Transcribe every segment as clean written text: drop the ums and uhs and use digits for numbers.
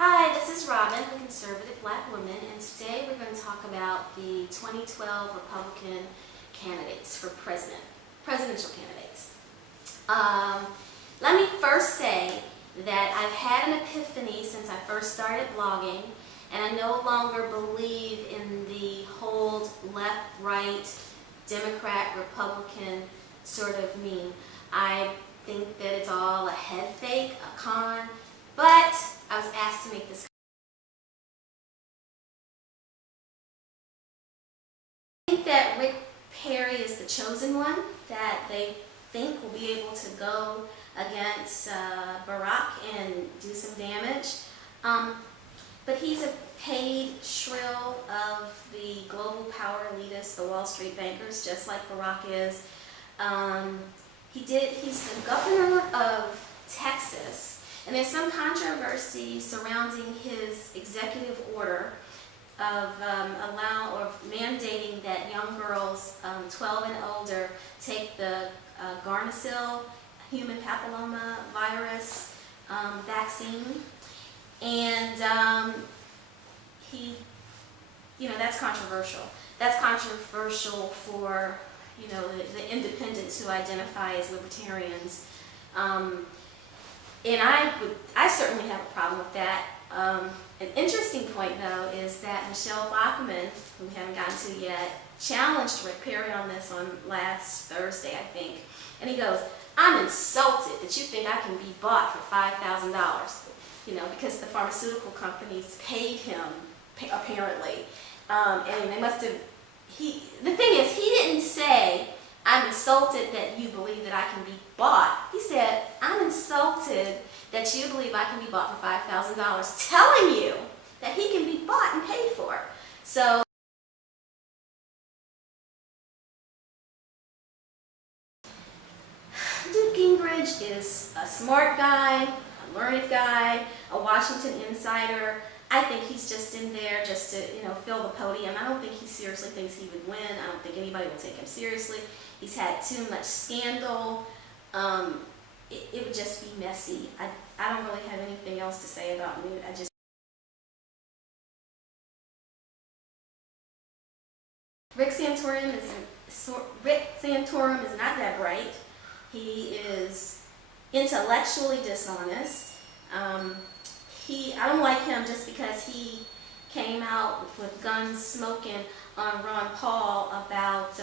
Hi, this is Robin, a conservative black woman, and today we're going to talk about the 2012 Republican candidates for presidential candidates. Let me first say that I've had an epiphany since I first started blogging, and I no longer believe in the whole left-right, Democrat, Republican sort of meme. I think that it's all a head fake, a con, but I was asked to make this. I think that Rick Perry is the chosen one that they think will be able to go against Barack and do some damage. But he's a paid shrill of the global power elitists, the Wall Street bankers, just like Barack is. He's the governor of Texas. And there's some controversy surrounding his executive order of mandating that young girls 12 and older take the Gardasil human papilloma virus vaccine, and that's controversial. That's controversial for the independents who identify as libertarians. And I certainly have a problem with that. An interesting point, though, is that Michelle Bachmann, who we haven't gotten to yet, challenged Rick Perry on this on last Thursday, I think. And he goes, "I'm insulted that you think I can be bought for $5,000, because the pharmaceutical companies paid him, apparently. And they must have, the thing is, he didn't say, I'm insulted that you believe that I can be bought. He said, I'm insulted that you believe I can be bought for $5,000, telling you that he can be bought and paid for." So, Newt Gingrich is a smart guy, a learned guy, a Washington insider. I think he's just in there just to, fill the podium. I don't think he seriously thinks he would win. I don't think anybody will take him seriously. He's had too much scandal. It would just be messy. I don't really have anything else to say about Newt. Rick Santorum is not that bright. He is intellectually dishonest. I don't like him just because he came out with guns smoking on Ron Paul about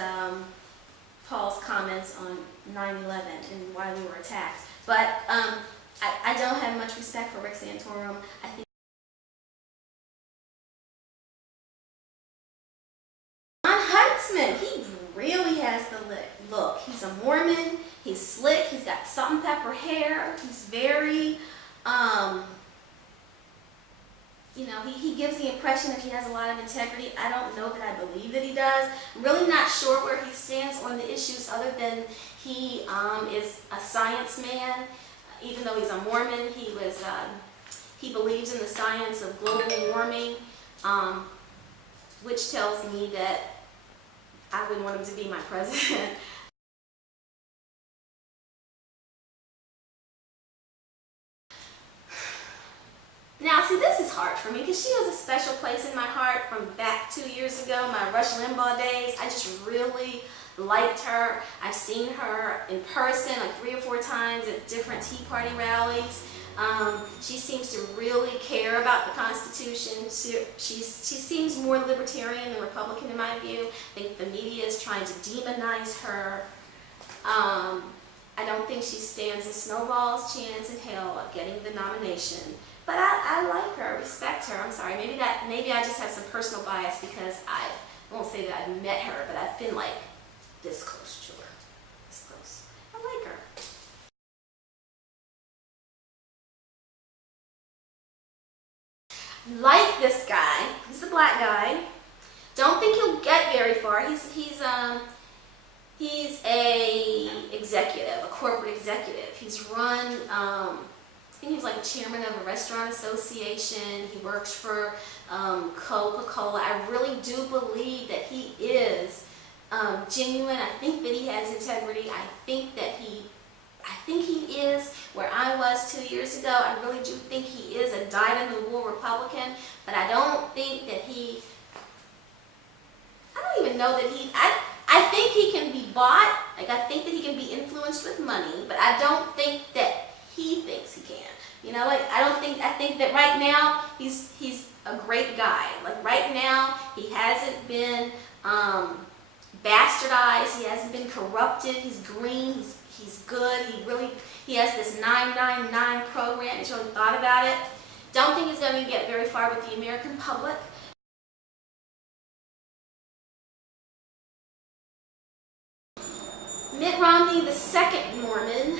Paul's comments on 9/11 and why we were attacked. But I don't have much respect for Rick Santorum. I think Jon Huntsman, he really has the look. He's a Mormon. He's slick. He's got salt and pepper hair. He's very he gives the impression that he has a lot of integrity. I don't know that I believe that he does. I'm really not sure where he stands on the issues other than he is a science man. Even though he's a Mormon, he believes in the science of global warming, which tells me that I wouldn't want him to be my president. Now, see, this is hard for me because she has a special place in my heart from back 2 years ago, my Rush Limbaugh days. I just really liked her. I've seen her in person like 3 or 4 times at different Tea Party rallies. She seems to really care about the Constitution. She seems more libertarian than Republican in my view. I think the media is trying to demonize her. I don't think she stands a snowball's chance in hell of getting the nomination. But I like her, respect her. I'm sorry, maybe I just have some personal bias because I won't say that I've met her, but I've been like this close to her. This close. I like her. Like this guy. He's a black guy. Don't think he'll get very far. He's a executive, a corporate executive. He's run I think he was like chairman of a restaurant association. He works for Coca-Cola. I really do believe that he is genuine. I think that he has integrity. I think he is where I was 2 years ago. I really do think he is a dyed-in-the-wool Republican, but I don't think that I don't even know that I think he can be bought. Like, I think that he can be influenced with money, but I don't think that he thinks he can. You know, like, I think that right now he's a great guy. Like, right now he hasn't been bastardized, he hasn't been corrupted, he's green, he's good, he has this 999 program, he's really thought about it. Don't think he's going to get very far with the American public. Mitt Romney, the second Mormon.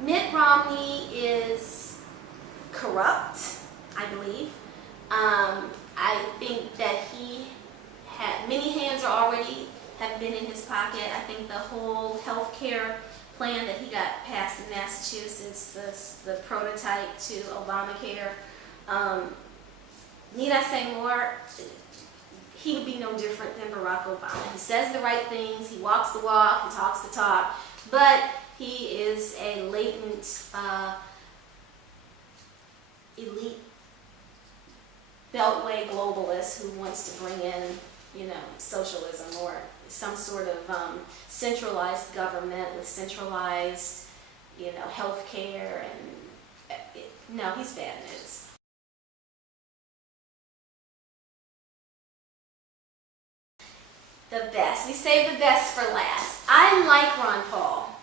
Mitt Romney is corrupt, I believe. I think that many hands have been in his pocket. I think the whole health care plan that he got passed in Massachusetts, the prototype to Obamacare, need I say more? He would be no different than Barack Obama. He says the right things, he walks the walk, he talks the talk, but he is a latent elite beltway globalist who wants to bring in, socialism or some sort of centralized government with centralized, health care, and no, he's bad news. The best. We save the best for last. I like Ron Paul.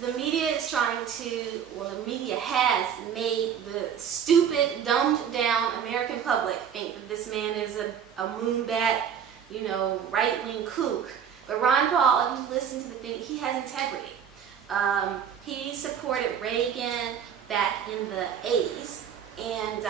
The media is the media has made the stupid, dumbed down American public think that this man is a moonbat, right-wing kook. But Ron Paul, if you listen to the thing, he has integrity. He supported Reagan back in the 80s and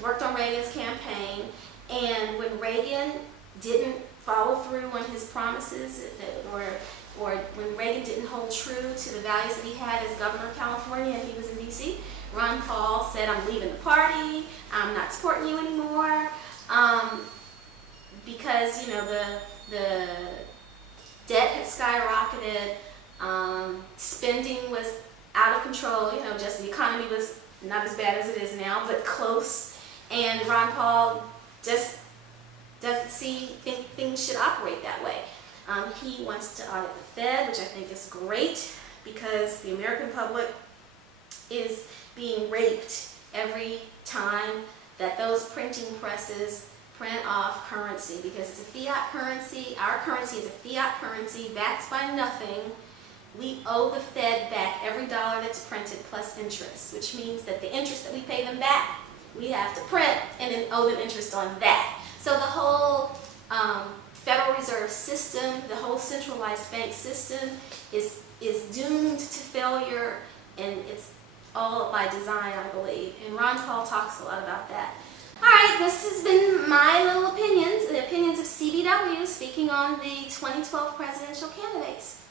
worked on Reagan's campaign. And when Reagan didn't follow through on his promises, or when Reagan didn't hold true to the values that he had as governor of California and he was in D.C., Ron Paul said, "I'm leaving the party, I'm not supporting you anymore," because, the debt had skyrocketed, spending was out of control, just the economy was not as bad as it is now, but close, and Ron Paul just doesn't think things should operate that way. He wants to audit the Fed, which I think is great because the American public is being raped every time that those printing presses print off currency, because it's a fiat currency. Our currency is a fiat currency backed by nothing. We owe the Fed back every dollar that's printed plus interest, which means that the interest that we pay them back, we have to print and then owe them interest on that. So the whole Federal Reserve system, the whole centralized bank system is doomed to failure, and it's all by design, I believe. And Ron Paul talks a lot about that. All right, this has been my little opinions, the opinions of CBW speaking on the 2012 presidential candidates.